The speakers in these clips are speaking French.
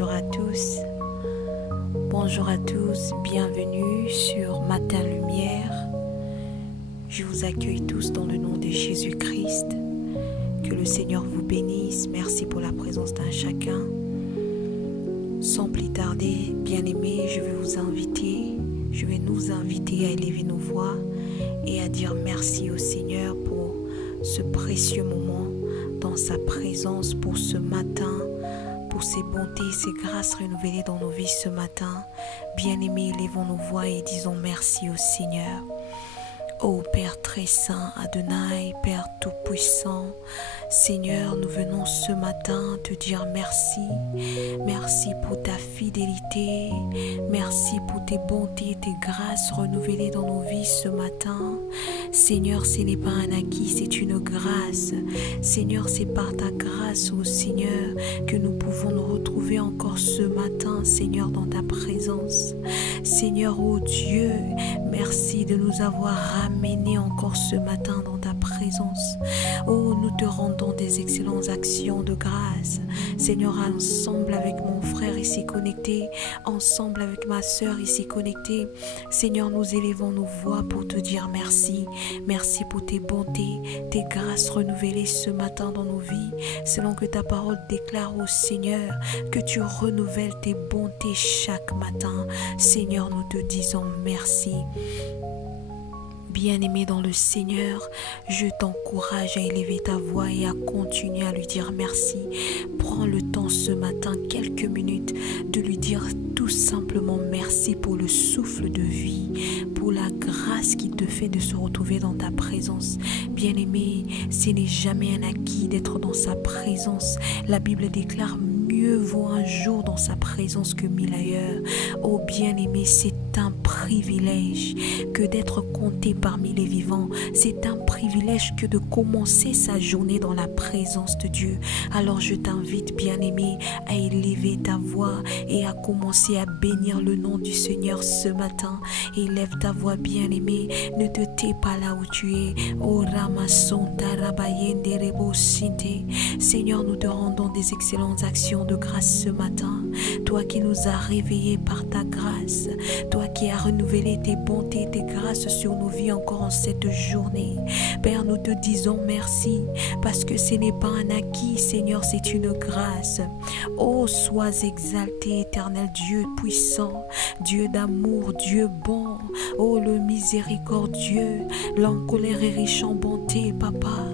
Bonjour à tous. Bonjour à tous. Bienvenue sur Matin Lumière. Je vous accueille tous dans le nom de Jésus-Christ. Que le Seigneur vous bénisse. Merci pour la présence d'un chacun. Sans plus tarder, bien-aimés, je vais nous inviter à élever nos voix et à dire merci au Seigneur pour ce précieux moment dans sa présence, pour ce matin, pour ses bontés, ses grâces renouvelées dans nos vies ce matin. Bien-aimés, élevons nos voix et disons merci au Seigneur. Ô Père très saint, Adonai, Père tout-puissant, Seigneur, nous venons ce matin te dire merci. Merci pour ta fidélité. Merci pour tes bontés, tes grâces renouvelées dans nos vies ce matin. Seigneur, ce n'est pas un acquis, c'est une grâce. Seigneur, c'est par ta grâce, ô Seigneur, que nous pouvons nous retrouver encore ce matin, Seigneur, dans ta présence. Seigneur, ô Dieu, merci de nous avoir ramenés encore ce matin dans ta présence. Oh, nous te rendons des excellentes actions de grâce. Seigneur, ensemble avec mon frère ici connecté, ensemble avec ma sœur ici connectée, Seigneur, nous élevons nos voix pour te dire merci. Merci pour tes bontés, tes grâces renouvelées ce matin dans nos vies, selon que ta parole déclare au Seigneur que tu renouvelles tes bontés chaque matin. Seigneur, nous te disons merci. Bien-aimé dans le Seigneur, je t'encourage à élever ta voix et à continuer à lui dire merci. Prends le temps ce matin, quelques minutes, de lui dire tout simplement merci pour le souffle de vie, pour la grâce qui te fait de se retrouver dans ta présence. Bien-aimé, ce n'est jamais un acquis d'être dans sa présence. La Bible déclare mieux vaut un jour dans sa présence que 1000 ailleurs. Oh bien-aimé, c'est un privilège que d'être compté parmi les vivants. C'est un privilège que de commencer sa journée dans la présence de Dieu. Alors je t'invite, bien-aimé, à élever ta voix et à commencer à bénir le nom du Seigneur ce matin. Élève ta voix, bien-aimé. Ne te tais pas là où tu es. Oh Ramasson Tarabayende Rebo Sinte. Seigneur, nous te rendons des excellentes actions de grâce ce matin. Toi qui nous as réveillés par ta grâce, toi qui as renouvelé tes bontés, tes grâces sur nos vies encore en cette journée. Père, nous te disons merci parce que ce n'est pas un acquis, Seigneur, c'est une grâce. Oh, sois exalté, éternel Dieu puissant, Dieu d'amour, Dieu bon. Oh, le miséricordieux, l'encolère et riche en bonté, Papa.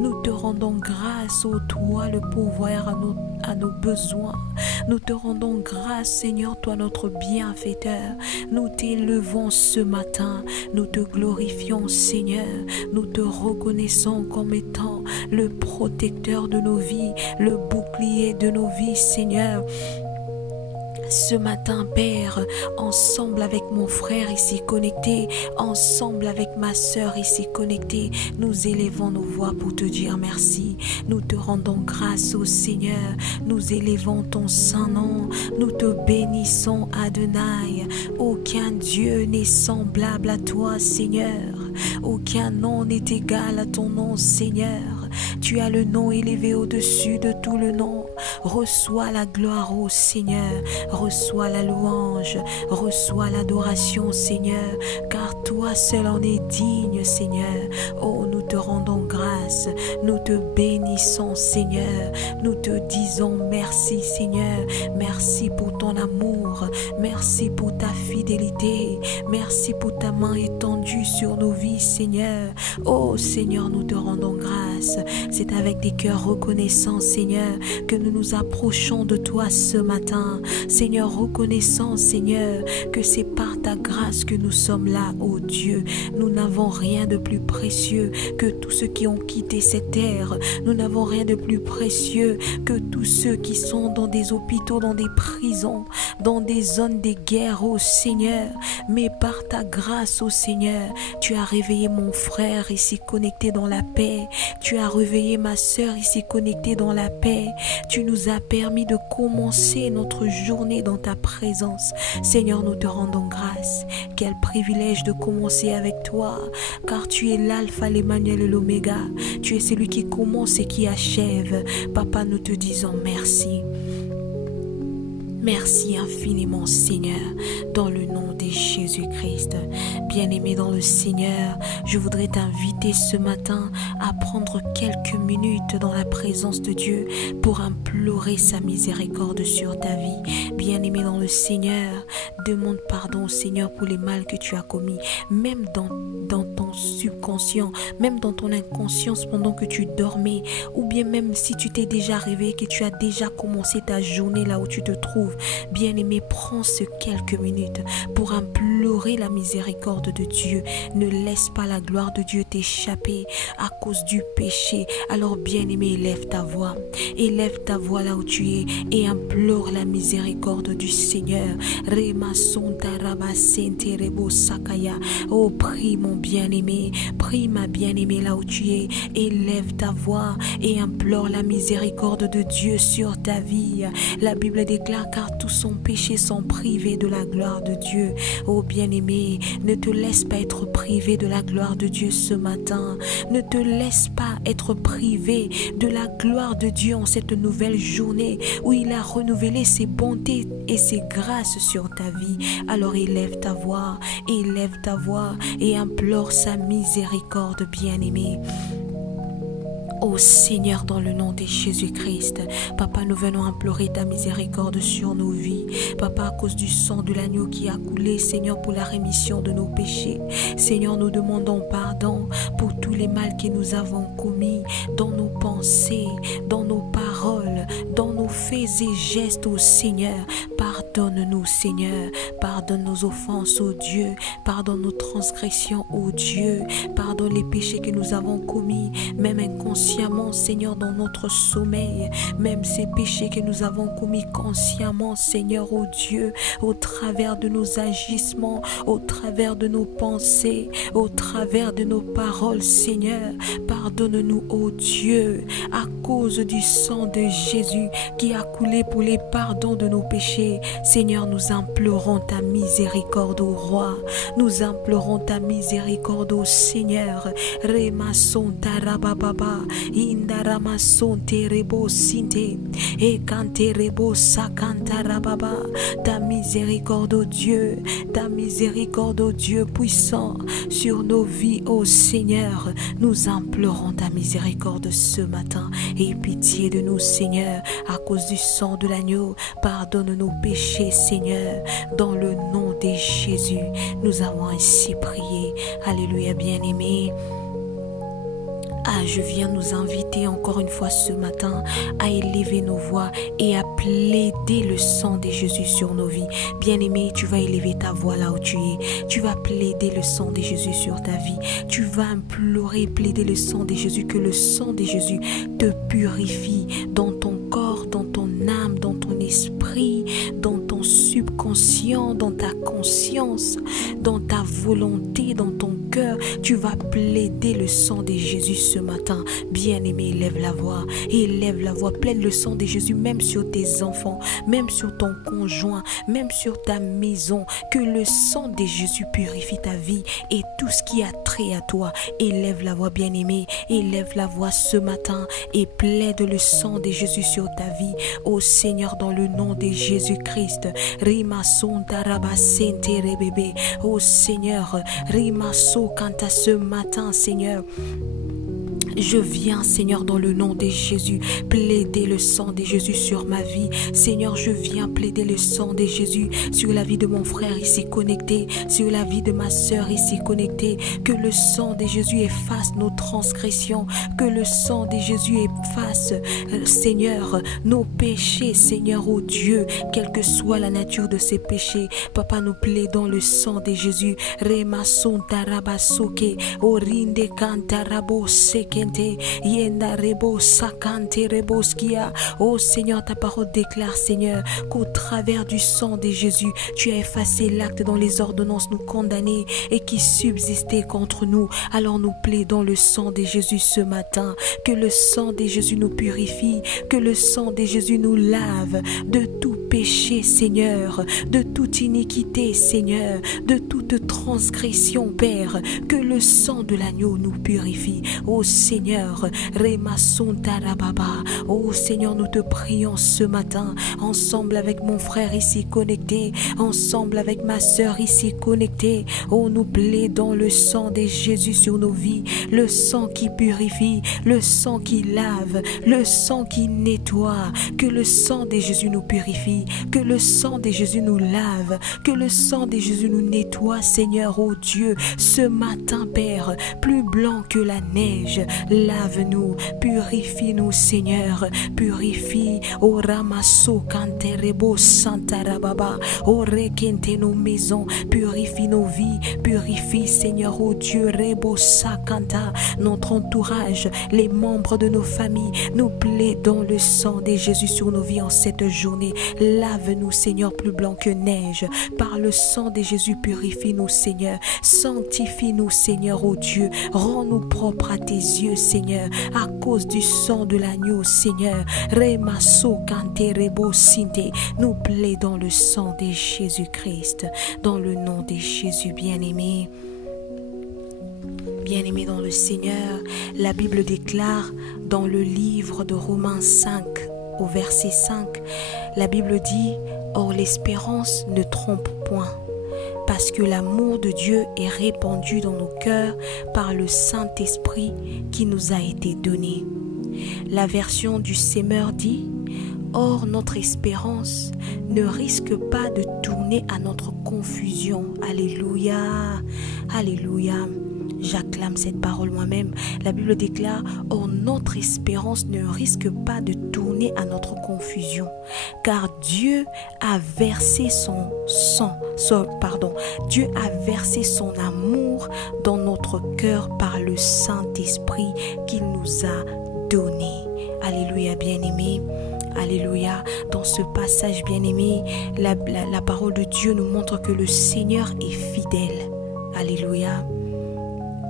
Nous te rendons grâce, ô toi, le pouvoir à nos besoins. Nous te rendons grâce, Seigneur, toi notre bienfaiteur. Nous t'élevons ce matin, nous te glorifions, Seigneur. Nous te reconnaissons comme étant le protecteur de nos vies, le bouclier de nos vies, Seigneur. Ce matin, Père, ensemble avec mon frère ici connecté, ensemble avec ma sœur ici connectée, nous élevons nos voix pour te dire merci. Nous te rendons grâce au Seigneur, nous élevons ton saint nom, nous te bénissons, Adonai. Aucun Dieu n'est semblable à toi, Seigneur. Aucun nom n'est égal à ton nom, Seigneur. Tu as le nom élevé au-dessus de tout le nom. Reçois la gloire, ô Seigneur. Reçois la louange. Reçois l'adoration, Seigneur. Car toi seul en es digne, Seigneur. Oh, nous te rendons grâce. Nous te bénissons, Seigneur. Nous te disons merci, Seigneur. Merci pour ton amour. Merci pour ta fidélité. Merci pour ta main étendue sur nos vies, Seigneur. Oh, Seigneur, nous te rendons grâce. C'est avec des cœurs reconnaissants, Seigneur, que nous nous approchons de toi ce matin. Seigneur, reconnaissant, Seigneur, que c'est par ta grâce que nous sommes là, ô Dieu. Nous n'avons rien de plus précieux que tous ceux qui ont quitté cette terre. Nous n'avons rien de plus précieux que tous ceux qui sont dans des hôpitaux, dans des prisons, dans des zones de guerre, ô Seigneur. Mais par ta grâce, ô Seigneur, tu as réveillé mon frère ici connecté dans la paix. Tu as réveillé ma sœur ici connectée dans la paix. Tu nous as permis de commencer notre journée dans ta présence. Seigneur, nous te rendons grâce. Quel privilège de commencer avec toi, car tu es l'alpha, l'Emmanuel et l'oméga. Tu es celui qui commence et qui achève. Papa, nous te disons merci. Merci infiniment, Seigneur, dans le nom de Jésus-Christ. Bien-aimé dans le Seigneur, je voudrais t'inviter ce matin à prendre quelques minutes dans la présence de Dieu pour implorer sa miséricorde sur ta vie. Bien-aimé dans le Seigneur, demande pardon au Seigneur pour les mal que tu as commis, même dans ton subconscient, même dans ton inconscience pendant que tu dormais, ou bien même si tu t'es déjà réveillé, que tu as déjà commencé ta journée là où tu te trouves. Bien-aimé, prends ces quelques minutes pour implorer la miséricorde de Dieu. Ne laisse pas la gloire de Dieu t'échapper à cause du péché. Alors bien-aimé, élève ta voix là où tu es et implore la miséricorde du Seigneur. Oh, prie mon bien-aimé, prie ma bien-aimée là où tu es, élève ta voix et implore la miséricorde de Dieu sur ta vie. La Bible déclare car tous sont péchés, sont privés de la gloire de Dieu. Oh bien-aimé, ne te laisse pas être privé de la gloire de Dieu ce matin. Ne te laisse pas être privé de la gloire de Dieu en cette nouvelle journée où il a renouvelé ses bontés et ses grâces sur ta vie. Alors élève ta voix et implore sa miséricorde, bien-aimé. Ô Seigneur, dans le nom de Jésus-Christ, Papa, nous venons implorer ta miséricorde sur nos vies. Papa, à cause du sang de l'agneau qui a coulé, Seigneur, pour la rémission de nos péchés. Seigneur, nous demandons pardon pour tous les mal que nous avons commis dans nos pensées, dans nos paroles, dans nos faits et gestes, ô Seigneur. Pardonne-nous, Seigneur. Pardonne nos offenses, ô Dieu. Pardonne nos transgressions, ô Dieu. Pardonne les péchés que nous avons commis, même inconsciemment, Seigneur, dans notre sommeil. Même ces péchés que nous avons commis consciemment, Seigneur, ô Dieu, au travers de nos agissements, au travers de nos pensées, au travers de nos paroles, Seigneur. Pardonne-nous, ô Dieu, à cause du sang de Jésus qui a coulé pour les pardons de nos péchés. Seigneur, nous implorons ta miséricorde, ô Roi. Nous implorons ta miséricorde, ô Seigneur. Remason tarababa, indaramason terebo sinte, et canterebo sakantarababa. Ta miséricorde, ô Dieu, ta miséricorde, ô Dieu puissant sur nos vies, ô Seigneur. Nous implorons ta miséricorde ce matin. Aie pitié de nous, Seigneur, à cause du sang de l'agneau. Pardonne nos péchés, Seigneur, dans le nom de Jésus. Nous avons ainsi prié. Alléluia, bien-aimé. Je viens nous inviter encore une fois ce matin à élever nos voix et à plaider le sang de Jésus sur nos vies. Bien-aimé, tu vas élever ta voix là où tu es. Tu vas plaider le sang de Jésus sur ta vie. Tu vas implorer, plaider le sang de Jésus, que le sang de Jésus te purifie dans ton corps, dans ton âme, dans ton esprit, dans ton subconscient, dans ta conscience, dans ta volonté, dans ton cœur. Tu vas plaider le sang de Jésus ce matin. Bien-aimé, élève la voix, plaide le sang de Jésus même sur tes enfants, même sur ton conjoint, même sur ta maison. Que le sang de Jésus purifie ta vie et tout ce qui a trait à toi. Élève la voix, bien-aimé, élève la voix ce matin et plaide le sang de Jésus sur ta vie. Ô Seigneur, dans le nom de Jésus-Christ, Rimason tarabasente rebebe. Ô Seigneur, Rimaso, quant à ce matin, Seigneur, je viens, Seigneur, dans le nom de Jésus, plaider le sang de Jésus sur ma vie. Seigneur, je viens plaider le sang de Jésus sur la vie de mon frère ici connecté, sur la vie de ma soeur ici connectée. Que le sang de Jésus efface nos transgressions, que le sang de Jésus efface, Seigneur, nos péchés, Seigneur, ô Dieu, quelle que soit la nature de ces péchés. Papa, nous plaidons le sang de Jésus. Remason tarabasoke, orinde kantarabo seke. Oh Seigneur, ta parole déclare, Seigneur, qu'au travers du sang de Jésus, tu as effacé l'acte dont les ordonnances nous condamnaient et qui subsistait contre nous. Alors nous plaidons le sang de Jésus ce matin. Que le sang de Jésus nous purifie, que le sang de Jésus nous lave de tout péché péché, Seigneur, de toute iniquité, Seigneur, de toute transgression, Père, que le sang de l'agneau nous purifie. Ô Seigneur, Remason Tarababa, ô Seigneur, nous te prions ce matin, ensemble avec mon frère ici connecté, ensemble avec ma sœur ici connectée. Oh, nous plaidons le sang de Jésus sur nos vies, le sang qui purifie, le sang qui lave, le sang qui nettoie. Que le sang de Jésus nous purifie, que le sang de Jésus nous lave, que le sang de Jésus nous nettoie, Seigneur, oh Dieu, ce matin, Père, plus blanc que la neige. Lave-nous, purifie-nous, Seigneur, purifie, oh Ramasso Canterebo Santarababa, oh Rekente nos maisons, purifie nos vies, purifie, Seigneur, oh Dieu, Rebo Sakanta, notre entourage, les membres de nos familles. Nous plaidons le sang de Jésus sur nos vies en cette journée. Lave-nous, Seigneur, plus blanc que neige. Par le sang de Jésus, purifie-nous, Seigneur. Sanctifie-nous, Seigneur, oh Dieu. Rends-nous propres à tes yeux, Seigneur, à cause du sang de l'agneau, Seigneur. Remasso Canterebo Sinte. Nous plaidons le sang de Jésus-Christ, dans le nom de Jésus bien-aimé. Bien-aimés dans le Seigneur, la Bible déclare dans le livre de Romains 5, au verset 5, la Bible dit « Or l'espérance ne trompe point, parce que l'amour de Dieu est répandu dans nos cœurs par le Saint-Esprit qui nous a été donné. » La version du Semeur dit « Or notre espérance ne risque pas de tourner à notre confusion. » Alléluia, alléluia. J'acclame cette parole moi-même. La Bible déclare « Or notre espérance ne risque pas de tourner à notre confusion, car Dieu a versé Dieu a versé son amour dans notre cœur par le Saint-Esprit qu'il nous a donné. » Alléluia, bien-aimés. Alléluia. Dans ce passage, bien-aimé, la parole de Dieu nous montre que le Seigneur est fidèle. Alléluia.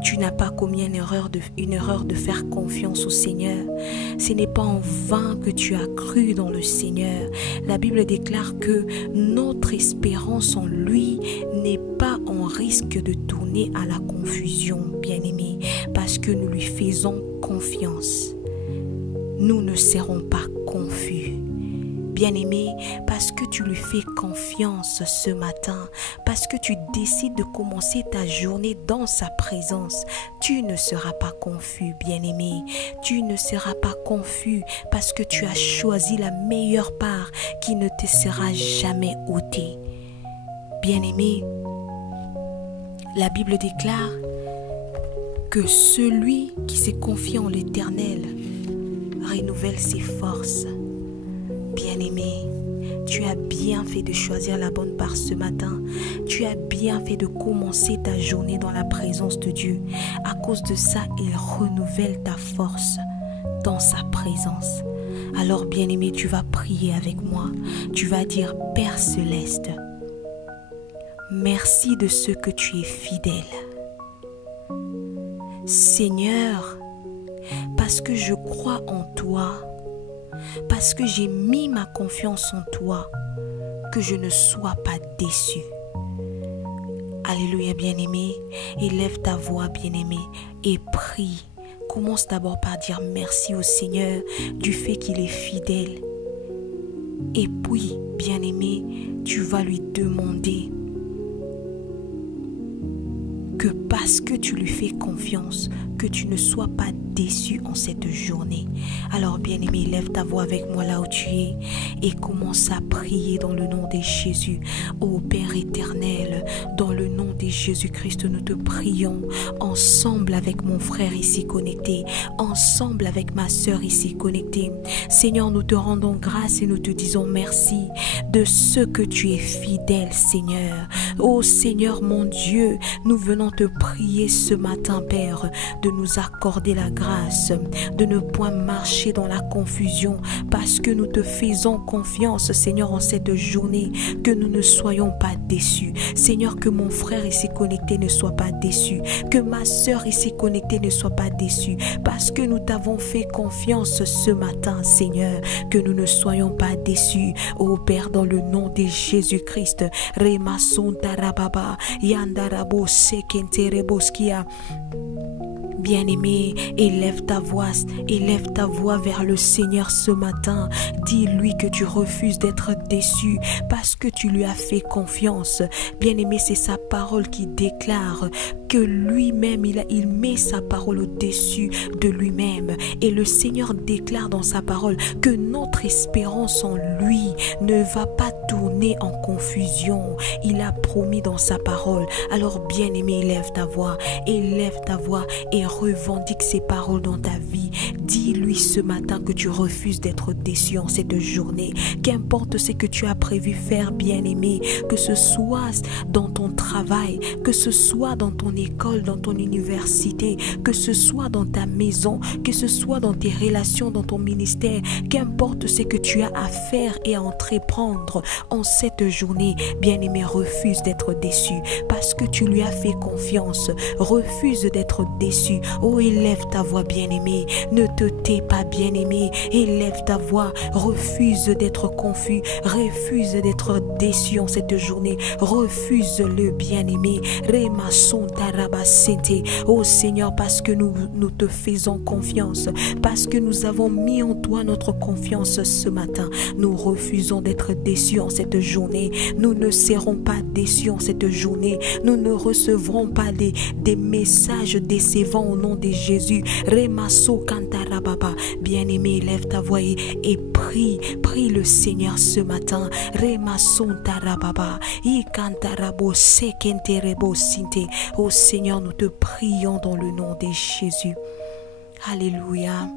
Tu n'as pas commis une erreur de faire confiance au Seigneur. Ce n'est pas en vain que tu as cru dans le Seigneur. La Bible déclare que notre espérance en lui n'est pas en risque de tourner à la confusion, bien-aimé, parce que nous lui faisons confiance. Nous ne serons pas confus. Bien-aimé, parce que tu lui fais confiance ce matin, parce que tu décides de commencer ta journée dans sa présence, tu ne seras pas confus, bien-aimé. Tu ne seras pas confus parce que tu as choisi la meilleure part qui ne te sera jamais ôtée. Bien-aimé, la Bible déclare que celui qui se confie en l'Éternel renouvelle ses forces. Bien-aimé, tu as bien fait de choisir la bonne part ce matin. Tu as bien fait de commencer ta journée dans la présence de Dieu. À cause de ça, il renouvelle ta force dans sa présence. Alors, bien-aimé, tu vas prier avec moi. Tu vas dire, Père Céleste, merci de ce que tu es fidèle. Seigneur, parce que je crois en toi, parce que j'ai mis ma confiance en toi, que je ne sois pas déçu. Alléluia, bien-aimé. Élève ta voix, bien-aimé, et prie. Commence d'abord par dire merci au Seigneur du fait qu'il est fidèle. Et puis, bien-aimé, tu vas lui demander que parce que tu lui fais confiance, que tu ne sois pas déçu en cette journée. Alors, bien-aimé, lève ta voix avec moi là où tu es et commence à prier dans le nom de Jésus. Ô Père éternel, dans le nom de Jésus-Christ, nous te prions ensemble avec mon frère ici connecté, ensemble avec ma sœur ici connectée. Seigneur, nous te rendons grâce et nous te disons merci de ce que tu es fidèle, Seigneur. Ô Seigneur mon Dieu, nous venons te prier ce matin, Père, de nous accorder la grâce, de ne point marcher dans la confusion, parce que nous te faisons confiance, Seigneur, en cette journée, que nous ne soyons pas déçus. Seigneur, que mon frère ici ici connecté ne soit pas déçu. Que ma sœur ici connectée ne soit pas déçue. Parce que nous t'avons fait confiance ce matin, Seigneur. Que nous ne soyons pas déçus. Ô Père, dans le nom de Jésus-Christ. Remasuntarababa, Yandarabo Sekentereboskia. Bien-aimé, élève ta voix vers le Seigneur ce matin. Dis-lui que tu refuses d'être déçu parce que tu lui as fait confiance. Bien-aimé, c'est sa parole qui déclare que lui-même, il met sa parole au-dessus de lui-même. Et le Seigneur déclare dans sa parole que notre espérance en lui ne va pas tourner en confusion. Il a promis dans sa parole. Alors, bien-aimé, élève ta voix et revendique ces paroles dans ta vie. Dis-lui ce matin que tu refuses d'être déçu en cette journée. Qu'importe ce que tu as prévu faire, bien-aimé, que ce soit dans ton travail, que ce soit dans ton école, dans ton université, que ce soit dans ta maison, que ce soit dans tes relations, dans ton ministère, qu'importe ce que tu as à faire et à entreprendre en cette journée, bien-aimé, refuse d'être déçu parce que tu lui as fait confiance. Refuse d'être déçu. Oh, élève ta voix, bien-aimé. Ne te tais pas, bien-aimé. Élève ta voix. Refuse d'être confus. Refuse d'être déçu en cette journée. Refuse-le, bien-aimé. Oh Seigneur, parce que nous te faisons confiance, parce que nous avons mis en toi notre confiance ce matin, nous refusons d'être déçus en cette journée. Nous ne serons pas déçus en cette journée. Nous ne recevrons pas des messages décevants au nom de Jésus. Remaso kantarababa. Bien-aimé, lève ta voix et prie le Seigneur ce matin. Remaso tarababa. Ikantarabo sekenterebo sinte. Oh Seigneur, nous te prions dans le nom de Jésus. Alléluia.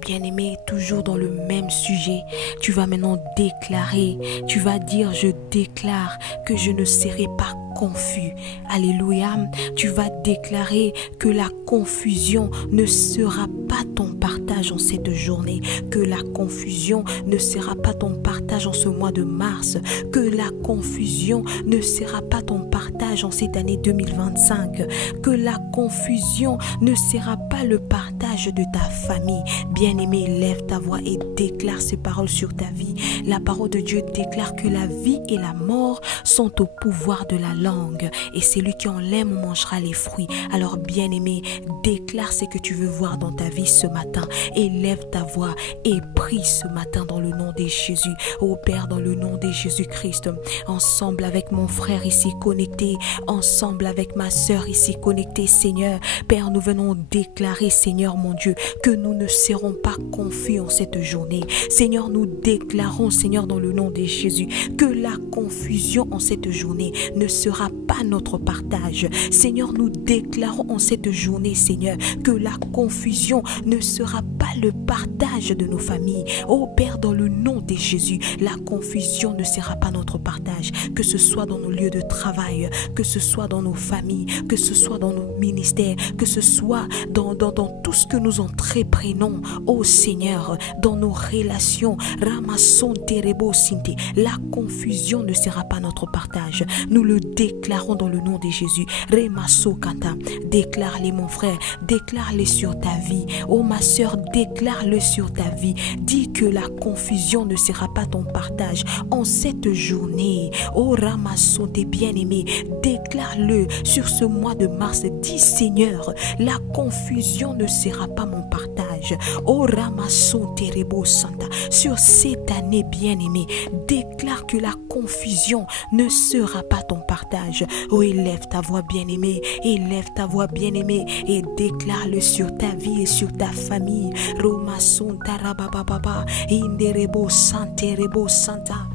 Bien-aimé, toujours dans le même sujet, tu vas maintenant déclarer, tu vas dire, je déclare que je ne serai pas confus. Alléluia. Tu vas déclarer que la confusion ne sera pas ton partage en cette journée, que la confusion ne sera pas ton partage en ce mois de mars, que la confusion ne sera pas ton partage en cette année 2025, que la confusion ne sera pas le partage de ta famille. Bien-aimé, lève ta voix et déclare ces paroles sur ta vie. La parole de Dieu déclare que la vie et la mort sont au pouvoir de la langue et celui qui en l'aime mangera les fruits. Alors bien-aimé, déclare ce que tu veux voir dans ta vie ce matin. Élève ta voix et prie ce matin dans le nom de Jésus. Ô Père, dans le nom de Jésus-Christ, ensemble avec mon frère ici connecté, ensemble avec ma sœur ici connectée, Seigneur, Père, nous venons déclarer, Seigneur mon Dieu, que nous ne serons pas confus en cette journée. Seigneur, nous déclarons, Seigneur, dans le nom de Jésus, que la confusion en cette journée ne sera pas notre partage. Seigneur, nous déclarons en cette journée, Seigneur, que la confusion ne sera pas le partage de nos familles. Ô Père, dans le nom de Jésus, la confusion ne sera pas notre partage, que ce soit dans nos lieux de travail, que ce soit dans nos familles, que ce soit dans nos ministères, que ce soit dans tout ce que nous entreprenons. Ô Seigneur, dans nos relations, Ramasson Terebo Sinte, la confusion ne sera pas notre partage. Nous le déclarons dans le nom de Jésus. Remasso Kanta, déclare-les mon frère, déclare-les sur ta vie. Oh ma soeur, déclare-le sur ta vie. Dis que la confusion ne sera pas ton partage en cette journée. Oh Ramasso, tes bien-aimés, déclare-le sur ce mois de mars. Dis Seigneur, la confusion ne sera pas mon partage. Oh Ramasso Terebo Santa, sur cette année bien-aimée, déclare que la confusion ne sera pas ton partage. Oh, élève ta voix bien-aimée, élève ta voix bien-aimée et déclare-le sur ta vie et sur ta famille. Roma Sonta Rabababa, Inderebo Santerebo Santa.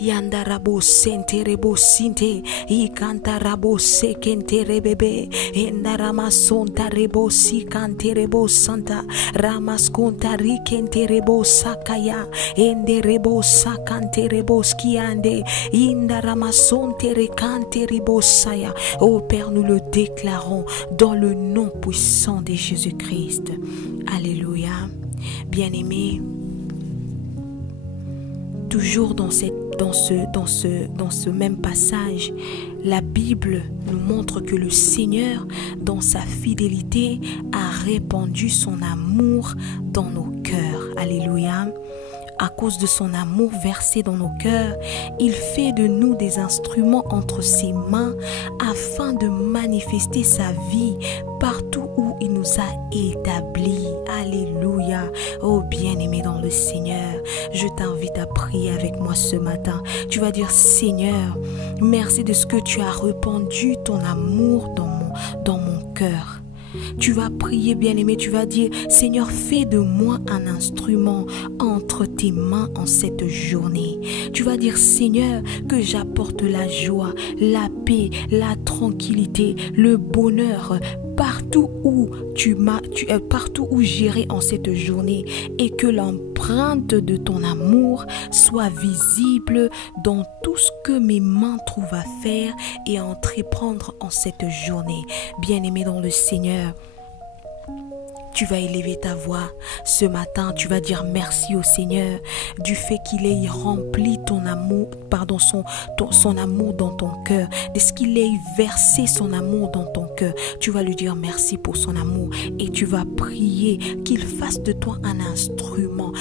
Yandarabo senterebo sinte, ikantarabo sekenterebebe, endarama sontarebo sikanterebo santa, ramaskonta rikenterebo sakaya, enderebo sakanterebo skiande, indarama sontere kanterebo saya. Oh Père, nous le déclarons dans le nom puissant de Jésus-Christ. Alléluia. Bien-aimés, toujours dans cette dans ce même passage, la Bible nous montre que le Seigneur, dans sa fidélité, a répandu son amour dans nos cœurs. Alléluia. À cause de son amour versé dans nos cœurs, il fait de nous des instruments entre ses mains afin de manifester sa vie partout où il nous a établis. Alléluia. Oh bien-aimé dans le Seigneur, je t'invite à prier avec moi ce matin. Tu vas dire: Seigneur, merci de ce que tu as répandu ton amour dans mon cœur. Tu vas prier, bien-aimé, tu vas dire: Seigneur, fais de moi un instrument entre tes mains en cette journée. Tu vas dire: Seigneur, que j'apporte la joie, la paix, la tranquillité, le bonheur partout où partout où j'irai en cette journée, et que l'empreinte de ton amour soit visible dans tout ce que mes mains trouvent à faire et à entreprendre en cette journée. Bien-aimé dans le Seigneur, tu vas élever ta voix ce matin, tu vas dire merci au Seigneur du fait qu'il ait rempli ton amour, son amour dans ton cœur, de ce qu'il ait versé son amour dans ton cœur. Tu vas lui dire merci pour son amour et tu vas prier qu'il fasse de toi un instrument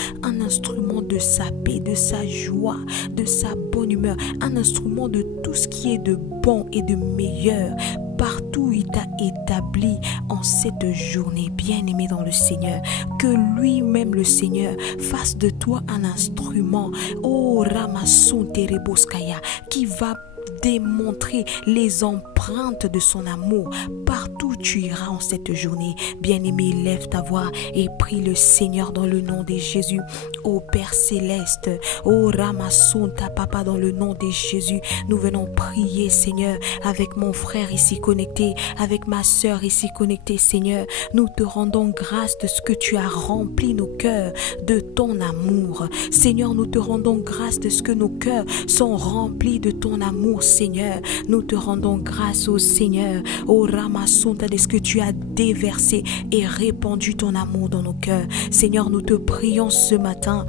de sa paix, de sa joie, de sa bonne humeur, un instrument de tout ce qui est de bon et de meilleur partout où il t'a établi en cette journée. Bien-aimé dans le Seigneur, que lui-même le Seigneur fasse de toi un instrument, oh Ramasson Tereboskaya, qui va démontrer les empreintes de son amour partout où tu iras en cette journée. Bien-aimé, lève ta voix et prie le Seigneur dans le nom de Jésus. Ô Père Céleste, ô Ramasson ta Papa, dans le nom de Jésus, nous venons prier, Seigneur, avec mon frère ici connecté, avec ma soeur ici connectée, Seigneur. Nous te rendons grâce de ce que tu as rempli nos cœurs de ton amour. Seigneur, nous te rendons grâce de ce que nos cœurs sont remplis de ton amour, Seigneur. Nous te rendons grâce au Seigneur, au Ramasonta, de ce que tu as déversé et répandu ton amour dans nos cœurs. Seigneur, nous te prions ce matin.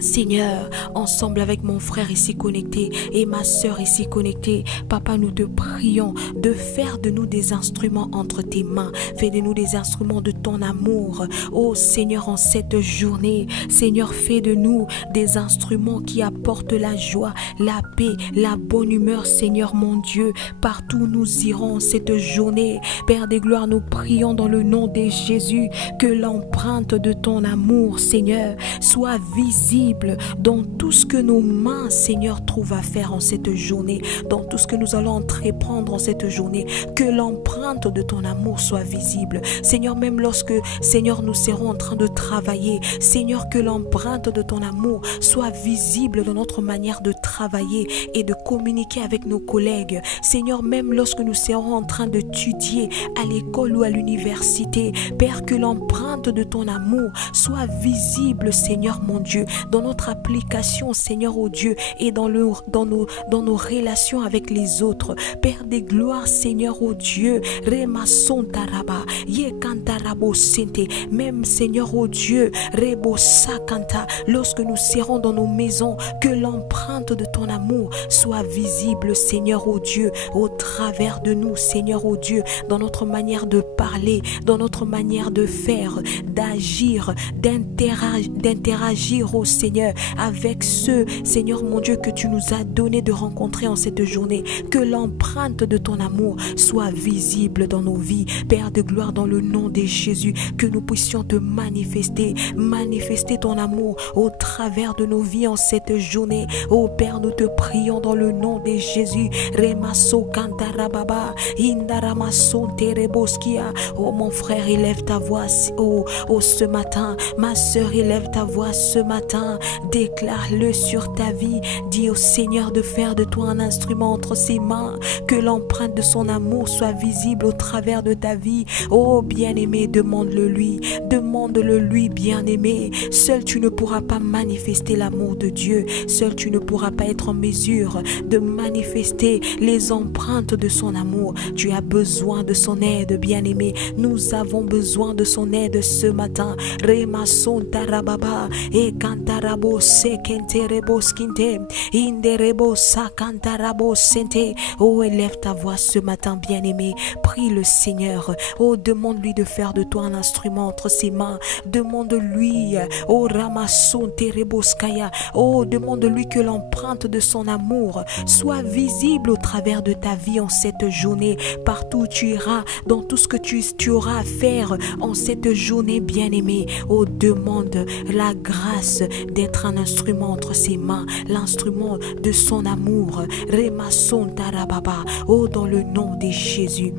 Seigneur, ensemble avec mon frère ici connecté et ma soeur ici connectée, Papa, nous te prions de faire de nous des instruments entre tes mains. Fais de nous des instruments de ton amour. Oh Seigneur, en cette journée, Seigneur, fais de nous des instruments qui apportent la joie, la paix, la bonne humeur, Seigneur mon Dieu, partout où nous irons cette journée. Père des gloires, nous prions dans le nom de Jésus que l'empreinte de ton amour, Seigneur, soit visible dans tout ce que nos mains, Seigneur, trouvent à faire en cette journée, dans tout ce que nous allons entreprendre en cette journée, que l'empreinte de ton amour soit visible. Seigneur, même lorsque, Seigneur, nous serons en train de travailler, Seigneur, que l'empreinte de ton amour soit visible dans notre manière de travailler et de communiquer avec nos collègues. Seigneur, même lorsque nous serons en train d'étudier à l'école ou à l'université, Père, que l'empreinte de ton amour soit visible, Seigneur mon Dieu, dans notre application, Seigneur oh Dieu, et dans nos relations avec les autres. Père des gloires, Seigneur oh Dieu, Remason Taraba, Yekantarabo Sente, même Seigneur oh Dieu, Rebo Sakanta, lorsque nous serons dans nos maisons, que l'empreinte de ton amour soit visible, Seigneur oh Dieu, au travers de nous, Seigneur oh Dieu, dans notre manière de parler, dans notre manière de faire, d'agir, d'interagir au Seigneur, avec ceux, Seigneur mon Dieu, que tu nous as donné de rencontrer en cette journée. Que l'empreinte de ton amour soit visible dans nos vies. Père de gloire, dans le nom de Jésus, que nous puissions te manifester ton amour au travers de nos vies en cette journée. Oh Père, nous te prions dans le nom de Jésus. Remaso kantarababa, indaramaso tereboskia. Oh mon frère, élève ta voix oh ce matin. Ma soeur, élève ta voix ce matin. Déclare-le sur ta vie. Dis au Seigneur de faire de toi un instrument entre ses mains, que l'empreinte de son amour soit visible au travers de ta vie. Oh bien-aimé, demande-le lui, bien-aimé. Seul tu ne pourras pas manifester l'amour de Dieu. Seul tu ne pourras pas être en mesure de manifester les empreintes de son amour. Tu as besoin de son aide, bien-aimé. Nous avons besoin de son aide ce matin. Remason tarababa et kantara Ikantarabo sekenterebo skinte. Inderebo sakantarabo sente. Oh, élève ta voix ce matin, bien-aimé. Prie le Seigneur. Oh, demande-lui de faire de toi un instrument entre ses mains. Demande-lui. Oh, Ramasson tereboskaya. Oh, demande-lui que l'empreinte de son amour soit visible au travers de ta vie en cette journée. Partout où tu iras, dans tout ce que tu auras à faire en cette journée, bien-aimé. Oh, demande la grâce d'être un instrument entre ses mains, l'instrument de son amour. Remasson tarababa. Oh, dans le nom de Jésus.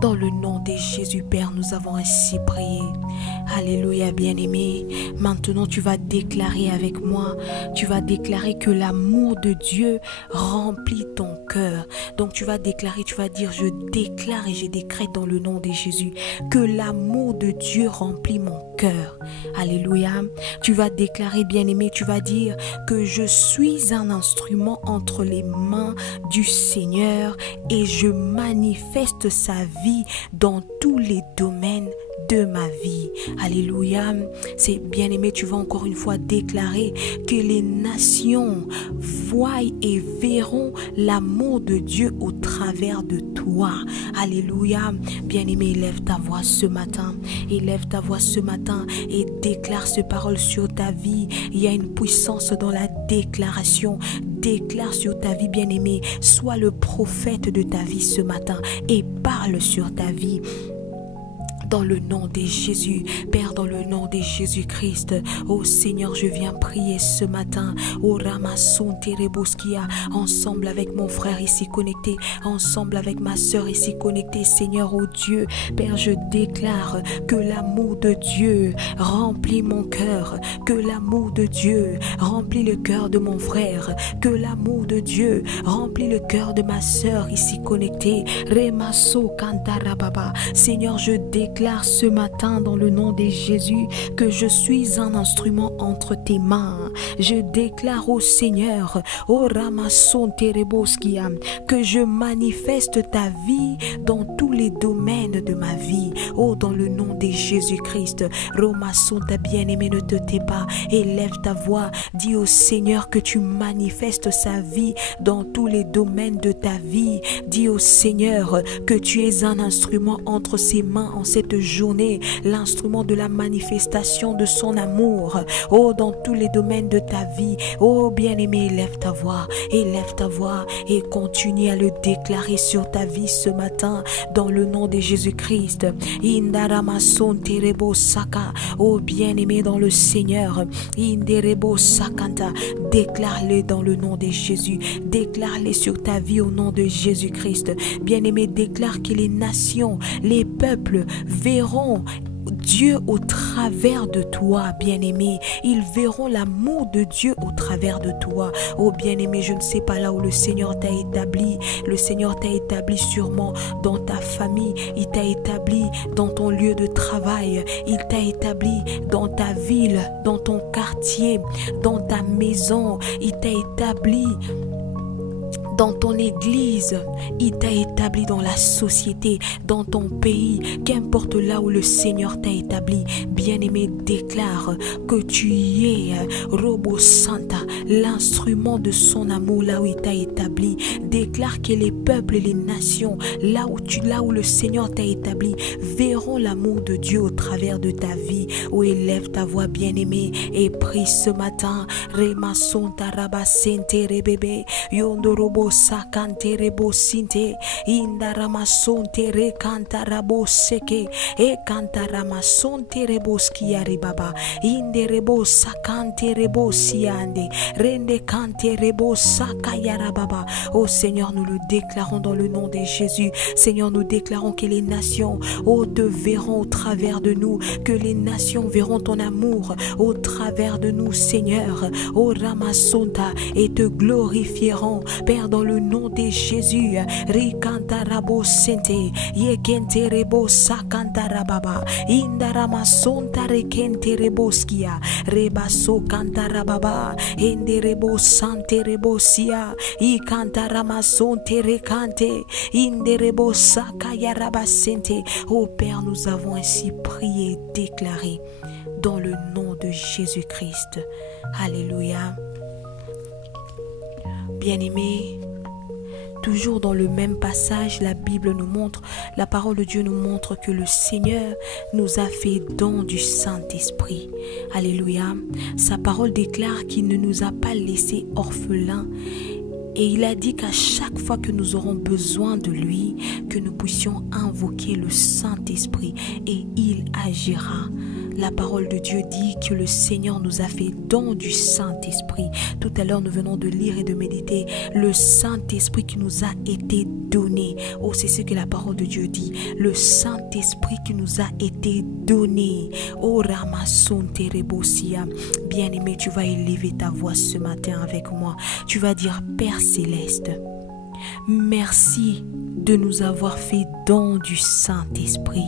Dans le nom de Jésus, Père, nous avons ainsi prié. Alléluia, bien-aimé. Maintenant, tu vas déclarer avec moi. Tu vas déclarer que l'amour de Dieu remplit ton cœur. Donc, tu vas déclarer, tu vas dire, je déclare et je décrète dans le nom de Jésus que l'amour de Dieu remplit mon cœur. Alléluia. Tu vas déclarer, bien-aimé, tu vas dire que je suis un instrument entre les mains du Seigneur et je manifeste sa vie dans tous les domaines de ma vie. Alléluia. C'est bien-aimé, tu vas encore une fois déclarer que les nations voient et verront l'amour de Dieu au travers de toi. Alléluia. Bien-aimé, élève ta voix ce matin. Élève ta voix ce matin et déclare ces paroles sur ta vie. Il y a une puissance dans la déclaration. Déclare sur ta vie, bien-aimé. Sois le prophète de ta vie ce matin et parle sur ta vie. Dans le nom de Jésus, Père, dans le nom de Jésus-Christ, oh Seigneur, je viens prier ce matin, oh Ramasson Tereboskia, ensemble avec mon frère ici connecté, ensemble avec ma soeur ici connectée, Seigneur, oh Dieu, Père, je déclare que l'amour de Dieu remplit mon cœur, que l'amour de Dieu remplit le cœur de mon frère, que l'amour de Dieu remplit le cœur de ma soeur ici connectée, Remasso Kantarababa, Seigneur, je déclare ce matin dans le nom de Jésus que je suis un instrument entre tes mains. Je déclare au Seigneur, au Ramasson Tereboskia, que je manifeste ta vie dans tous les domaines de ma vie. Oh, dans le nom de Jésus-Christ, Ramasson, ta bien-aimée, ne te tais pas, élève ta voix, dis au Seigneur que tu manifestes sa vie dans tous les domaines de ta vie. Dis au Seigneur que tu es un instrument entre ses mains en cette journée, l'instrument de la manifestation de son amour, oh, dans tous les domaines de ta vie. Oh, bien-aimé, élève ta voix et continue à le déclarer sur ta vie ce matin, dans le nom de Jésus-Christ. Indaramason terebo saka, oh, bien-aimé dans le Seigneur, Inderebo sakanta, déclare-le dans le nom de Jésus, déclare-le sur ta vie au nom de Jésus-Christ. Bien-aimé, déclare que les nations, les peuples verront Dieu au travers de toi, bien-aimé. Ils verront l'amour de Dieu au travers de toi. Oh, bien-aimé, je ne sais pas là où le Seigneur t'a établi. Le Seigneur t'a établi sûrement dans ta famille. Il t'a établi dans ton lieu de travail. Il t'a établi dans ta ville, dans ton quartier, dans ta maison. Il t'a établi dans ton église, il t'a établi dans la société, dans ton pays, qu'importe là où le Seigneur t'a établi. Bien-aimé, déclare que tu es Robo Santa, l'instrument de son amour là où il t'a établi. Déclare que les peuples et les nations, là où le Seigneur t'a établi, verront l'amour de Dieu au travers de ta vie. Oh, élève ta voix, bien-aimé, et prie ce matin. Remasson tarabasente rebebe, yondorobo sakante rebo sinte, indaramasson tere kantarabo seke, e kantaramasson terebo skiari baba, inderebo sakante rebo siande, rende kante rebo sakayara baba. Oh Seigneur, nous le déclarons dans le nom de Jésus. Seigneur, nous déclarons que les nations, oh, te verront au travers de nous, que les nations verront ton amour au travers de nous, Seigneur. Oh, Ramassonta, et te glorifieront, Père, dans le nom de Jésus. Rikantarabo sente, yekenterebo sakantarababa, indaramassonta rekenterebo skia, rebaso kantarababa, enderebo santerebo sia, ikantaramassonte rekante, inderebo sakayarabasente. Oh Père, nous avons ainsi prié et déclaré dans le nom de Jésus-Christ. Alléluia. Bien-aimés, toujours dans le même passage, la Bible nous montre, la parole de Dieu nous montre que le Seigneur nous a fait don du Saint-Esprit. Alléluia. Sa parole déclare qu'il ne nous a pas laissés orphelins. Et il a dit qu'à chaque fois que nous aurons besoin de lui, que nous puissions invoquer le Saint-Esprit et il agira. La parole de Dieu dit que le Seigneur nous a fait don du Saint-Esprit. Tout à l'heure, nous venons de lire et de méditer le Saint-Esprit qui nous a été donné. Oh, c'est ce que la parole de Dieu dit. Le Saint-Esprit qui nous a été donné. Oh, Ramasson Terebosia. Bien-aimé, tu vas élever ta voix ce matin avec moi. Tu vas dire, Père Céleste, merci de nous avoir fait don du Saint-Esprit.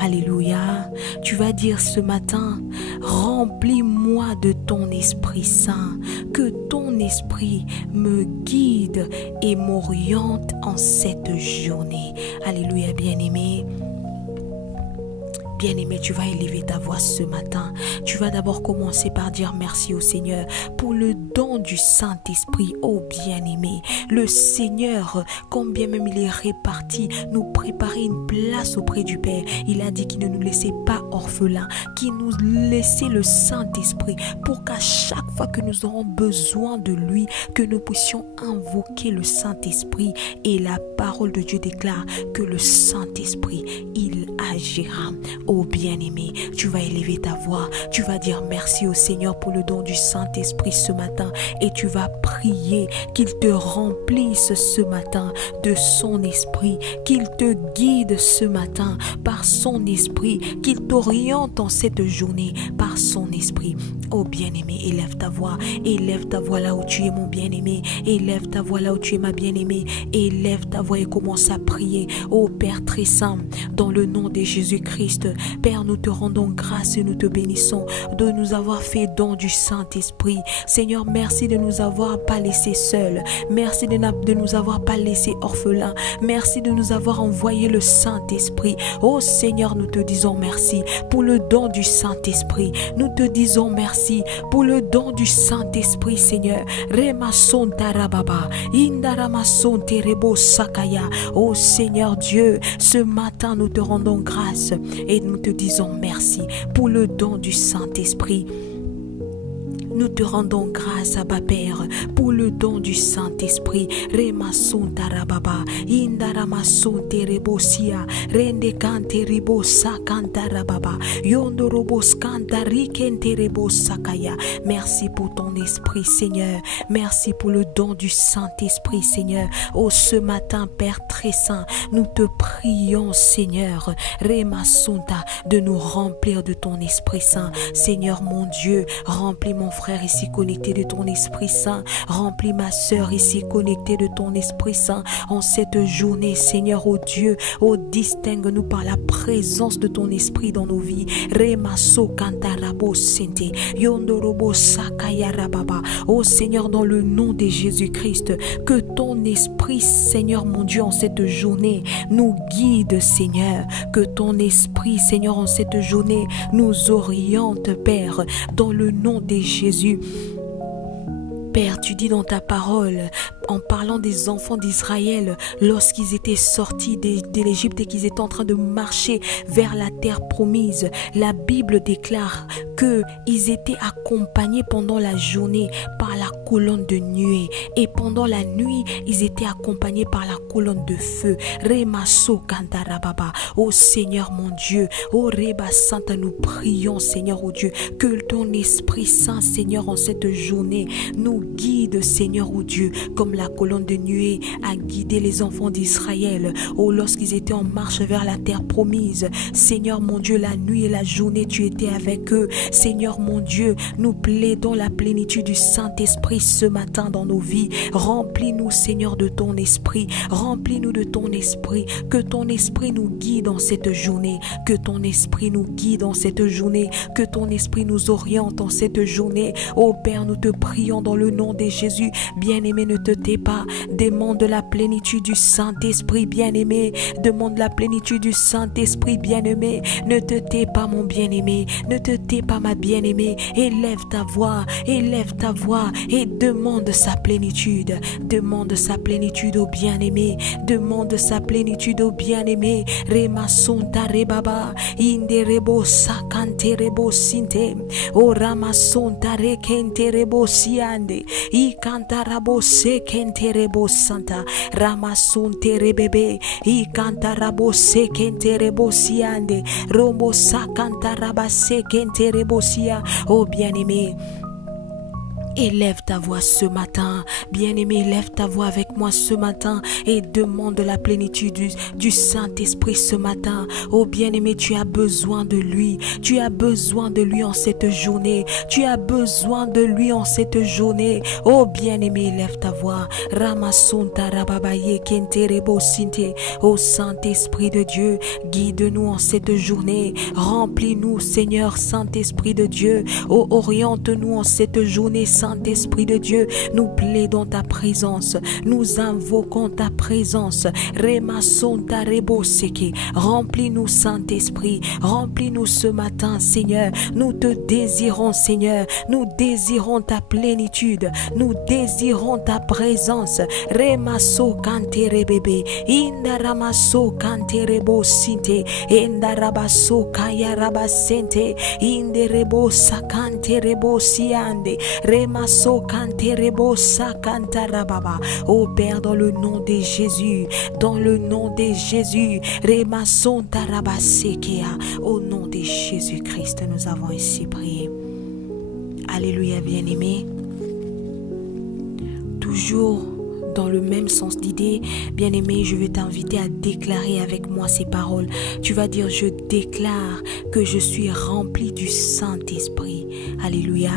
Alléluia. Tu vas dire ce matin, remplis-moi de ton Esprit Saint, que ton Esprit me guide et m'oriente en cette journée. Alléluia, bien-aimé. Bien-aimé, tu vas élever ta voix ce matin. Tu vas d'abord commencer par dire merci au Seigneur pour le don du Saint-Esprit. Oh bien-aimé, le Seigneur, combien même il est réparti, nous préparer une place auprès du Père. Il a dit qu'il ne nous laissait pas orphelins, qu'il nous laissait le Saint-Esprit pour qu'à chaque fois que nous aurons besoin de lui, que nous puissions invoquer le Saint-Esprit. Et la parole de Dieu déclare que le Saint-Esprit, il agira. Oh bien-aimé, tu vas élever ta voix, tu vas dire merci au Seigneur pour le don du Saint-Esprit ce matin et tu vas prier qu'il te remplisse ce matin de son esprit, qu'il te guide ce matin par son esprit, qu'il t'oriente en cette journée par son esprit. Oh bien-aimé, élève ta voix là où tu es mon bien-aimé, élève ta voix là où tu es ma bien-aimée, élève ta voix et commence à prier. Oh Père très saint, dans le nom de Jésus-Christ, Père, nous te rendons grâce et nous te bénissons de nous avoir fait don du Saint-Esprit. Seigneur, merci de nous avoir pas laissés seuls. Merci de nous avoir pas laissés orphelins. Merci de nous avoir envoyé le Saint-Esprit. Oh Seigneur, nous te disons merci pour le don du Saint-Esprit. Nous te disons merci pour le don du Saint-Esprit, Seigneur. Remason tarababa, indaramason terebo sakaya. Oh Seigneur Dieu, ce matin nous te rendons grâce et nous te disons merci pour le don du Saint-Esprit. Nous te rendons grâce, Abba Père, pour le don du Saint-Esprit. Remason tarababa, indaramason terebosia, rende kanteribo sakantarababa, yondorobos kantarikenterebo sakaya. Merci pour ton esprit, Seigneur. Merci pour le don du Saint-Esprit, Seigneur. Oh, ce matin, Père très saint, nous te prions, Seigneur, Remasonta, de nous remplir de ton Esprit Saint. Seigneur mon Dieu, remplis mon frère ici connecté de ton Esprit Saint. Remplis ma sœur ici connectée de ton Esprit Saint. En cette journée, Seigneur, oh Dieu, oh distingue-nous par la présence de ton Esprit dans nos vies. Remaso kantarabo sente, yondorobo sakaya rababa. Oh Seigneur, dans le nom de Jésus-Christ, que ton Esprit, Seigneur mon Dieu, en cette journée, nous guide, Seigneur. Que ton Esprit, Seigneur, en cette journée, nous oriente, Père, dans le nom de Jésus. Père, tu dis dans ta parole, en parlant des enfants d'Israël, lorsqu'ils étaient sortis de l'Égypte et qu'ils étaient en train de marcher vers la terre promise, la Bible déclare qu'ils étaient accompagnés pendant la journée par la colonne de nuée et pendant la nuit, ils étaient accompagnés par la colonne de feu. Remaso kantarababa. Oh Seigneur mon Dieu, oh Reba Santa, nous prions, Seigneur, oh Dieu, que ton Esprit Saint, Seigneur, en cette journée, nous guide, Seigneur, oh Dieu, comme la colonne de nuée a guidé les enfants d'Israël, oh, lorsqu'ils étaient en marche vers la terre promise. Seigneur mon Dieu, la nuit et la journée, tu étais avec eux. Seigneur mon Dieu, nous plaidons la plénitude du Saint-Esprit ce matin dans nos vies. Remplis-nous, Seigneur, de ton Esprit. Remplis-nous de ton Esprit. Que ton Esprit nous guide dans cette journée. Que ton Esprit nous guide dans cette journée. Que ton Esprit nous oriente dans cette journée. Oh Père, nous te prions dans le nom de Jésus. Bien-aimé, ne te tais pas. Demande la plénitude du Saint-Esprit, bien-aimé. Demande la plénitude du Saint-Esprit, bien-aimé. Ne te tais pas, mon bien-aimé. Ne te tais pas, ma bien-aimée. Élève ta voix et demande sa plénitude. Demande sa plénitude au bien-aimé. Demande sa plénitude au bien-aimé. Rema sonta rebaba. Inde rebo sakante rebo sinte. O rama sonta rekente rebo siande. I canta rabo sekente rebo santa. Rama sonte rebebe. I canta rabo sekente rebo siande. Rombo sakanta raba sekente rebo sia. Oh bien-aimé, élève ta voix ce matin. Bien-aimé, élève ta voix avec moi ce matin et demande la plénitude du Saint-Esprit ce matin. Oh bien-aimé, tu as besoin de lui. Tu as besoin de lui en cette journée. Tu as besoin de lui en cette journée. Oh bien-aimé, élève ta voix. Ramasonta rababaye kenterebo sinte. Oh Saint-Esprit de Dieu, guide-nous en cette journée. Remplis-nous, Seigneur, Saint-Esprit de Dieu. Oh, oriente-nous en cette journée, Saint-Esprit de Dieu, nous plaidons ta présence, nous invoquons ta présence. Remasonta reboseke, remplis-nous Saint-Esprit, remplis-nous ce matin, Seigneur. Nous te désirons, Seigneur, nous désirons ta plénitude, nous désirons ta présence. Remaso kante rebebe, indaramaso kante rebosinte, indarabaso kaya rabasente, inderebo sakante rebosiande. Oh Père, dans le nom de Jésus, dans le nom de Jésus, au nom de Jésus-Christ, nous avons ainsi prié. Alléluia, bien-aimé. Toujours dans le même sens d'idée, bien-aimé, je vais t'inviter à déclarer avec moi ces paroles. Tu vas dire: je déclare que je suis rempli du Saint-Esprit. Alléluia.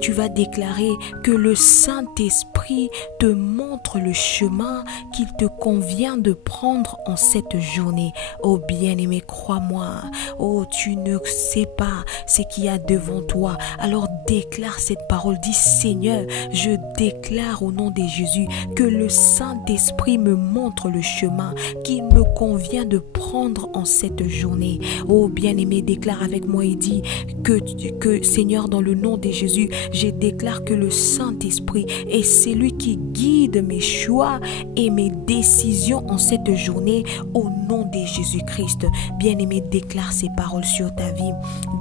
Tu vas déclarer que le Saint-Esprit te montre le chemin qu'il te convient de prendre en cette journée. Oh bien-aimé, crois-moi. Oh, tu ne sais pas ce qu'il y a devant toi. Alors déclare cette parole. Dis: Seigneur, je déclare au nom de Jésus que le Saint-Esprit me montre le chemin qu'il me convient de prendre en cette journée. Oh bien-aimé, déclare avec moi et dis que Seigneur, dans le nom de Jésus, je déclare que le Saint-Esprit est celui qui guide mes choix et mes décisions en cette journée au nom de Jésus-Christ. Bien-aimé, déclare ces paroles sur ta vie.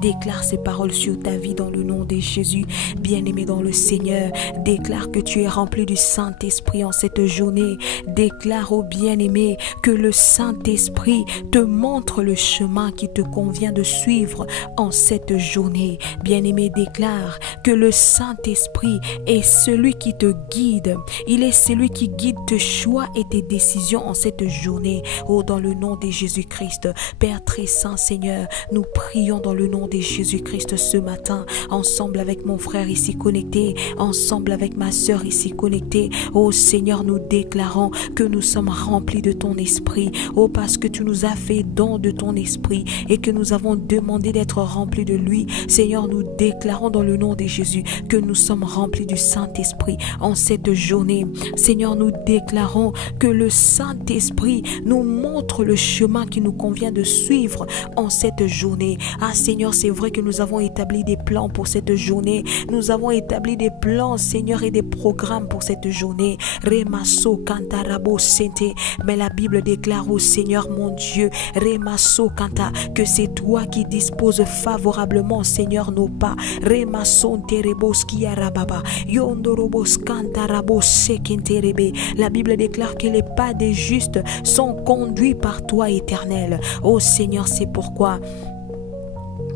Déclare ces paroles sur ta vie dans le nom de Jésus. Bien-aimé dans le Seigneur, déclare que tu es rempli du Saint-Esprit en cette journée. Déclare au bien-aimé que le Saint-Esprit te montre le chemin qui te convient de suivre en cette journée. Bien-aimé, déclare que le Saint-Esprit est celui qui te guide. Il est celui qui guide tes choix et tes décisions en cette journée. Oh, dans le nom de Jésus-Christ, Père très saint, Seigneur, nous prions dans le nom de Jésus-Christ ce matin, ensemble avec mon frère ici connecté, ensemble avec ma sœur ici connectée. Oh Seigneur, nous déclarons que nous sommes remplis de ton esprit. Oh, parce que tu nous as fait don de ton esprit et que nous avons demandé d'être remplis de lui. Seigneur, nous déclarons dans le nom de Jésus que nous sommes remplis du Saint-Esprit en cette journée. Seigneur, nous déclarons que le Saint-Esprit nous montre le chemin qui nous convient de suivre en cette journée. Ah Seigneur, c'est vrai que nous avons établi des plans pour cette journée. Nous avons établi des plans, Seigneur, et des programmes pour cette journée. Remaso kanta rabo sente. Mais la Bible déclare au Seigneur mon Dieu, Remaso kanta, que c'est toi qui disposes favorablement, Seigneur, nos pas. Remason terebos ki arababa. Yondorobos kanta rabo sekenterebe. La Bible déclare que les pas des justes sont conduits par toi, Éternel. Oh Seigneur, c'est pourquoi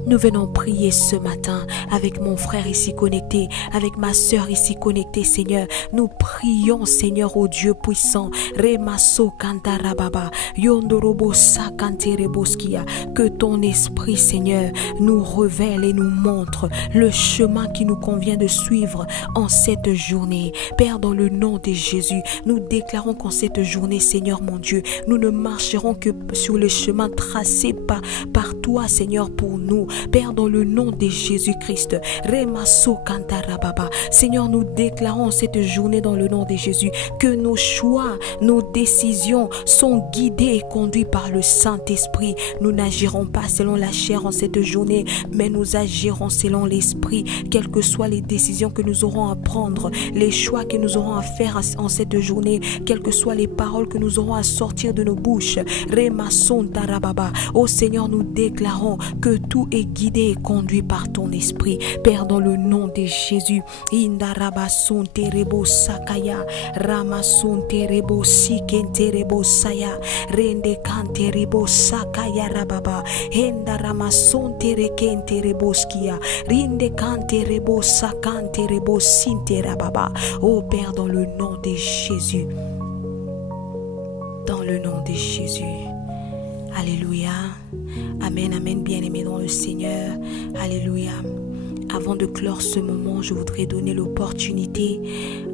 nous venons prier ce matin avec mon frère ici connecté, avec ma sœur ici connectée, Seigneur. Nous prions, Seigneur, au Dieu puissant, Remaso kantarababa, Yondorobo sakantereboskia, que ton esprit, Seigneur, nous révèle et nous montre le chemin qui nous convient de suivre en cette journée. Père, dans le nom de Jésus, nous déclarons qu'en cette journée, Seigneur mon Dieu, nous ne marcherons que sur le chemin tracé par toi, Seigneur, pour nous. Père, dans le nom de Jésus-Christ. Remaso kantarababa. Seigneur, nous déclarons cette journée dans le nom de Jésus que nos choix, nos décisions sont guidés et conduits par le Saint-Esprit. Nous n'agirons pas selon la chair en cette journée, mais nous agirons selon l'Esprit, quelles que soient les décisions que nous aurons à prendre, les choix que nous aurons à faire en cette journée, quelles que soient les paroles que nous aurons à sortir de nos bouches. Remason tarababa. Ô Seigneur, nous déclarons que tout est guidé et conduit par ton Esprit. Père, dans le nom de Jésus, Indarabason terebo sakaya, Ramason terebo siken terebo saya, Rende kanterebo sakaya rababa, Endaramason tereken terebo skia, Rinde kanterebo sakan terebo sinte rababa. Ô Père, dans le nom de Jésus, dans le nom de Jésus. Alléluia. Amen, amen, bien-aimés dans le Seigneur. Alléluia. Avant de clore ce moment, je voudrais donner l'opportunité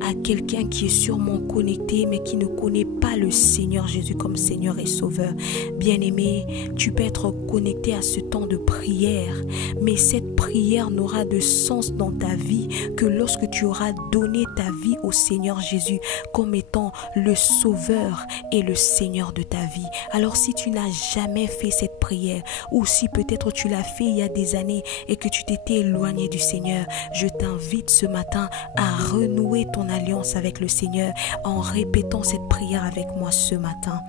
à quelqu'un qui est sûrement connecté, mais qui ne connaît pas le Seigneur Jésus comme Seigneur et Sauveur. Bien-aimé, tu peux être connecté à ce temps de prière, mais cette prière n'aura de sens dans ta vie que lorsque tu auras donné ta vie au Seigneur Jésus comme étant le Sauveur et le Seigneur de ta vie. Alors si tu n'as jamais fait cette prière, ou si peut-être tu l'as fait il y a des années et que tu t'étais éloigné du Seigneur, je t'invite ce matin à renouer ton alliance avec le Seigneur en répétant cette prière avec moi ce matin.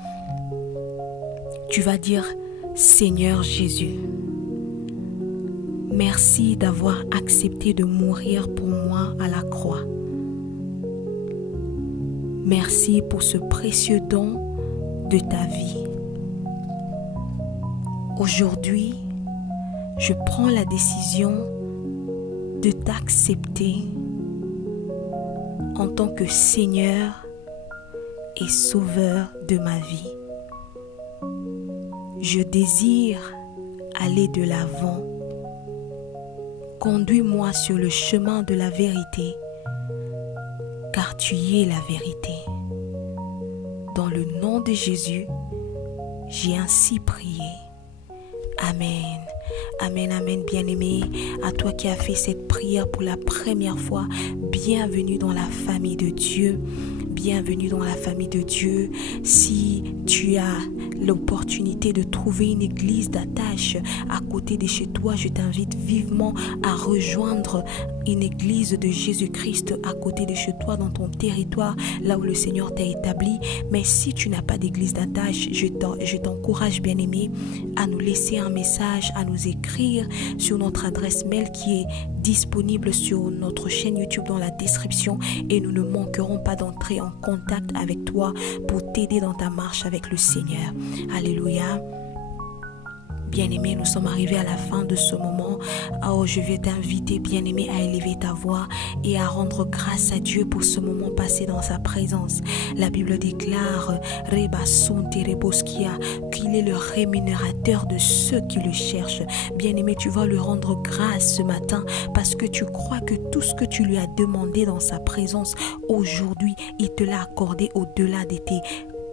Tu vas dire: Seigneur Jésus, merci d'avoir accepté de mourir pour moi à la croix. Merci pour ce précieux don de ta vie. Aujourd'hui, je prends la décision de t'accepter en tant que Seigneur et Sauveur de ma vie. Je désire aller de l'avant. Conduis-moi sur le chemin de la vérité, car tu y es la vérité. Dans le nom de Jésus, j'ai ainsi prié. Amen. Amen, amen, bien-aimé. À toi qui as fait cette prière pour la première fois, bienvenue dans la famille de Dieu. Bienvenue dans la famille de Dieu. Si tu as l'opportunité de trouver une église d'attache à côté de chez toi, je t'invite vivement à rejoindre une église de Jésus-Christ à côté de chez toi, dans ton territoire, là où le Seigneur t'a établi. Mais si tu n'as pas d'église d'attache, je t'encourage, bien-aimé, à nous laisser un message, à nous écrire sur notre adresse mail qui est disponible sur notre chaîne YouTube dans la description, et nous ne manquerons pas d'entrer en contact avec toi pour t'aider dans ta marche avec le Seigneur. Alléluia. Bien-aimé, nous sommes arrivés à la fin de ce moment. Oh, je vais t'inviter, bien-aimé, à élever ta voix et à rendre grâce à Dieu pour ce moment passé dans sa présence. La Bible déclare qu'il est le rémunérateur de ceux qui le cherchent. Bien-aimé, tu vas lui rendre grâce ce matin parce que tu crois que tout ce que tu lui as demandé dans sa présence aujourd'hui, il te l'a accordé au-delà de tes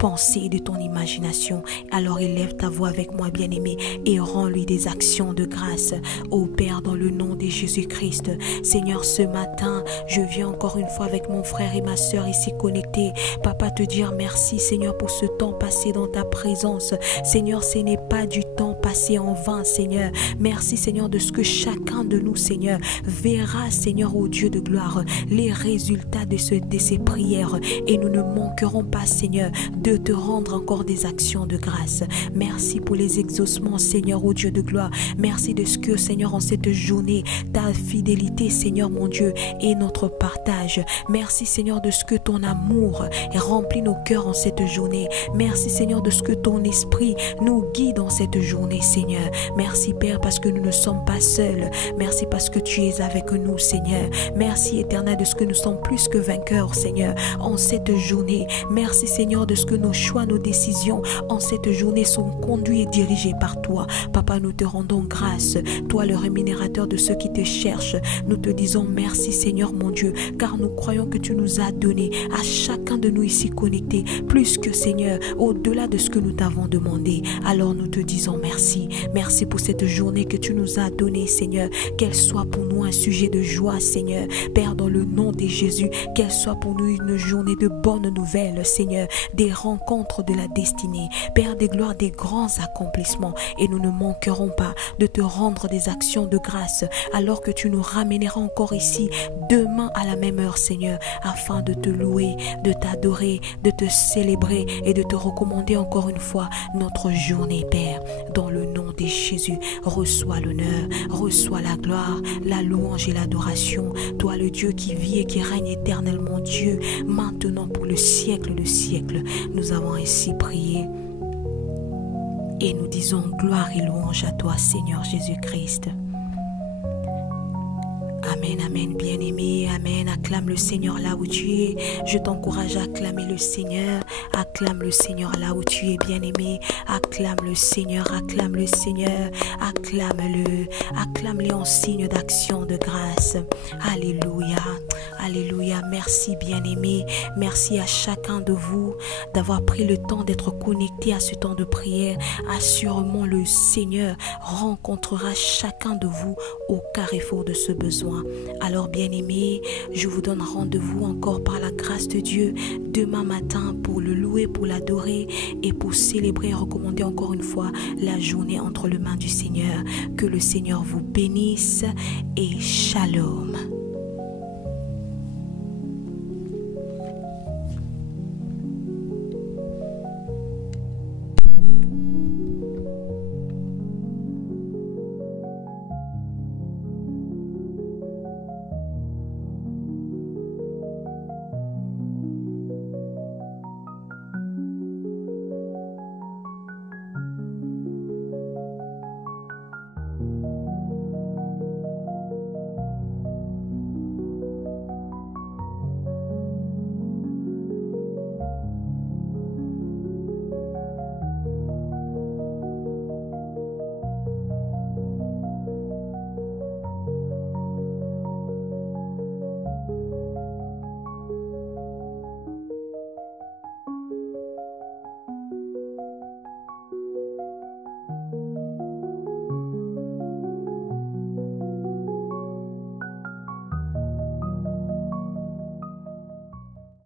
pensée, de ton imagination. Alors élève ta voix avec moi, bien-aimé, et rends-lui des actions de grâce. Ô Père, dans le nom de Jésus-Christ, Seigneur, ce matin, je viens encore une fois avec mon frère et ma soeur ici connectés. Papa, te dire merci, Seigneur, pour ce temps passé dans ta présence. Seigneur, ce n'est pas du temps passé en vain, Seigneur. Merci, Seigneur, de ce que chacun de nous, Seigneur, verra, Seigneur, ô Dieu de gloire, les résultats de ces prières, et nous ne manquerons pas, Seigneur, de te rendre encore des actions de grâce. Merci pour les exaucements, Seigneur, ô Dieu de gloire. Merci de ce que, Seigneur, en cette journée, ta fidélité, Seigneur, mon Dieu, est notre partage. Merci, Seigneur, de ce que ton amour remplit nos cœurs en cette journée. Merci, Seigneur, de ce que ton esprit nous guide en cette journée, Seigneur. Merci, Père, parce que nous ne sommes pas seuls. Merci parce que tu es avec nous, Seigneur. Merci, Éternel, de ce que nous sommes plus que vainqueurs, Seigneur, en cette journée. Merci, Seigneur, de ce que nos choix, nos décisions en cette journée sont conduits et dirigés par toi. Papa, nous te rendons grâce, toi le rémunérateur de ceux qui te cherchent. Nous te disons merci, Seigneur mon Dieu, car nous croyons que tu nous as donné à chacun de nous ici connectés plus que, Seigneur, au-delà de ce que nous t'avons demandé. Alors nous te disons merci. merci. Merci pour cette journée que tu nous as donnée, Seigneur. Qu'elle soit pour nous un sujet de joie, Seigneur. Père, dans le nom de Jésus, qu'elle soit pour nous une journée de bonnes nouvelles, Seigneur. Des rencontres de la destinée. Père des gloires, des grands accomplissements. Et nous ne manquerons pas de te rendre des actions de grâce alors que tu nous ramèneras encore ici demain à la même heure, Seigneur, afin de te louer, de t'adorer, de te célébrer et de te recommander encore une fois notre journée, Père. Dans le nom de Jésus, reçois l'honneur, reçois la gloire, la louange et l'adoration. Toi, le Dieu qui vit et qui règne éternellement, Dieu, maintenant pour le siècle de siècles. Nous avons ainsi prié et nous disons gloire et louange à toi, Seigneur Jésus-Christ. Amen, amen, bien-aimé, amen. Acclame le Seigneur là où tu es. Je t'encourage à acclamer le Seigneur. Acclame le Seigneur là où tu es, bien-aimé. Acclame le Seigneur, acclame le Seigneur. Acclame-le, acclame-le en signe d'action de grâce. Alléluia, alléluia. Merci, bien-aimé. Merci à chacun de vous d'avoir pris le temps d'être connecté à ce temps de prière. Assurément, le Seigneur rencontrera chacun de vous au carrefour de ce besoin. Alors, bien-aimés, je vous donne rendez-vous encore par la grâce de Dieu demain matin pour le louer, pour l'adorer et pour célébrer et recommander encore une fois la journée entre les mains du Seigneur. Que le Seigneur vous bénisse et shalom.